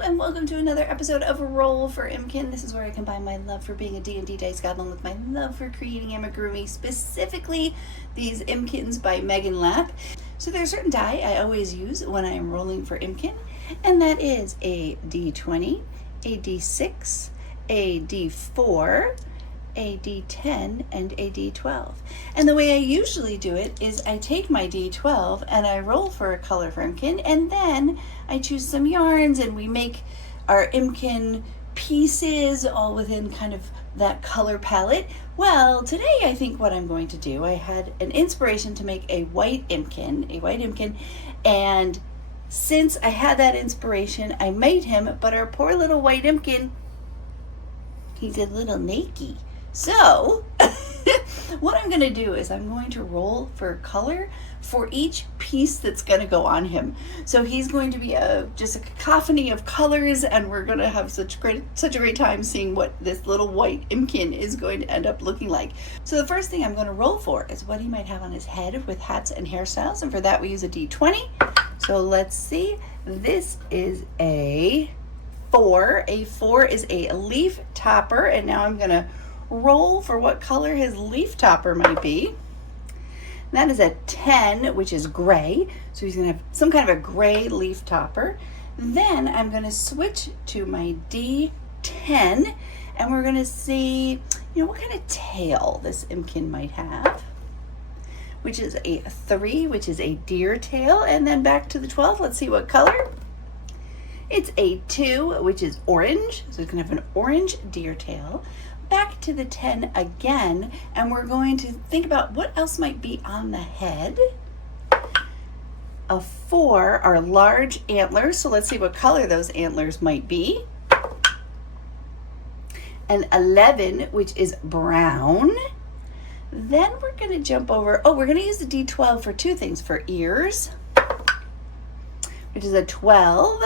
Hello and welcome to another episode of Roll for Impkin. This is where I combine my love for being a D&D dice goblin with my love for creating amigurumi, specifically these Impkins by Megan Lapp. So there are certain die I always use when I am rolling for Impkin, and that is a D20, a D6, a D4, a D10, and a D12. And the way I usually do it is I take my D12 and I roll for a color for Impkin, and then I choose some yarns and we make our Impkin pieces all within kind of that color palette. Well, today I think what I'm going to do, I had an inspiration to make a white Impkin, and since I had that inspiration, I made him, but our poor little white Impkin, he's a little naked. So what I'm going to do is I'm going to roll for color for each piece that's going to go on him. So he's going to be just a cacophony of colors, and we're going to have such a great time seeing what this little white Impkin is going to end up looking like. So the first thing I'm going to roll for is what he might have on his head with hats and hairstyles, and for that we use a D20. So let's see. This is a 4. A 4 is a leaf topper, and now I'm going to roll for what color his leaf topper might be. That is a 10, which is gray. So he's going to have some kind of a gray leaf topper. Then I'm going to switch to my D10, and we're going to see, what kind of tail this Impkin might have, which is a 3, which is a deer tail. And then back to the 12. Let's see what color. It's a 2, which is orange. So it's going to have an orange deer tail. Back to the 10 again, and we're going to think about what else might be on the head. A 4 are large antlers, so let's see what color those antlers might be. An 11, which is brown. Then we're going to jump over, we're going to use the D12 for two things, for ears, which is a 12.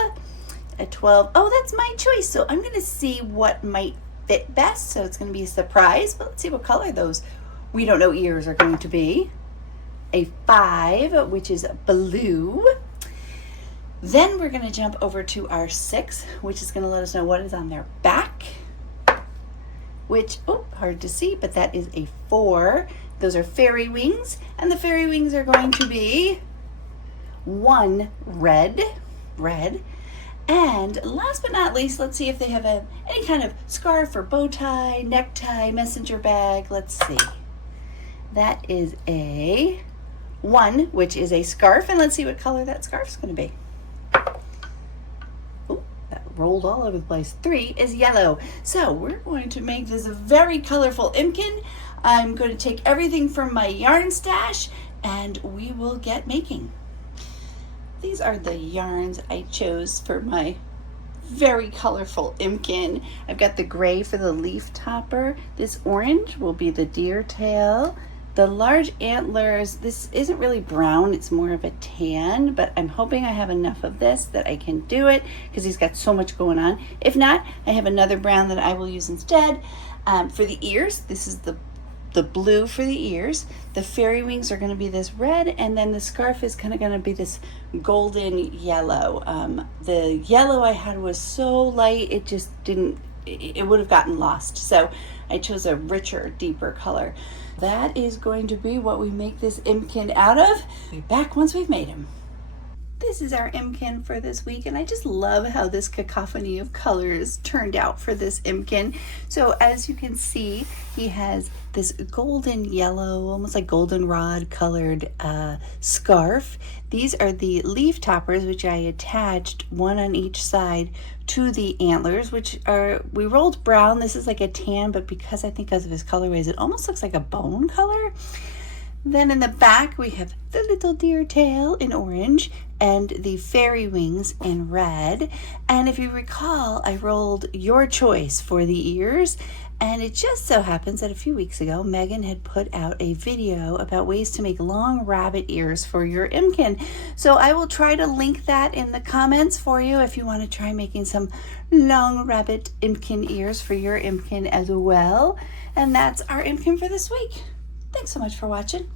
A 12, that's my choice, so I'm going to see what might fit best, so it's going to be a surprise, but let's see what color those we don't know ears are going to be. A 5, which is blue. Then we're going to jump over to our 6, which is going to let us know what is on their back, which, hard to see, but that is a 4. Those are fairy wings, and the fairy wings are going to be 1 red. And last but not least, let's see if they have any kind of scarf or bow tie, necktie, messenger bag. Let's see. That is a 1, which is a scarf. And let's see what color that scarf is going to be. That rolled all over the place. 3 is yellow. So we're going to make this a very colorful Impkin. I'm going to take everything from my yarn stash, and we will get making. These are the yarns I chose for my very colorful Impkin. I've got the gray for the leaf topper. This orange will be the deer tail. The large antlers, this isn't really brown, it's more of a tan, but I'm hoping I have enough of this that I can do it because he's got so much going on. If not, I have another brown that I will use instead. For the ears, this is the blue for the ears. The fairy wings are going to be this red, and then the scarf is kind of going to be this golden yellow. The yellow I had was so light, it just didn't, it would have gotten lost. So I chose a richer, deeper color. That is going to be what we make this Impkin out of. We'll be back once we've made him. This is our Impkin for this week, and I just love how this cacophony of colors turned out for this Impkin. So as you can see, he has this golden yellow, almost like goldenrod colored scarf. These are the leaf toppers, which I attached one on each side to the antlers, which are, we rolled brown. This is like a tan, but because I think of his colorways, it almost looks like a bone color. Then in the back, we have the little deer tail in orange and the fairy wings in red. And if you recall, I rolled your choice for the ears. And it just so happens that a few weeks ago, Megan had put out a video about ways to make long rabbit ears for your Impkin. So I will try to link that in the comments for you if you want to try making some long rabbit Impkin ears for your Impkin as well. And that's our Impkin for this week. Thanks so much for watching.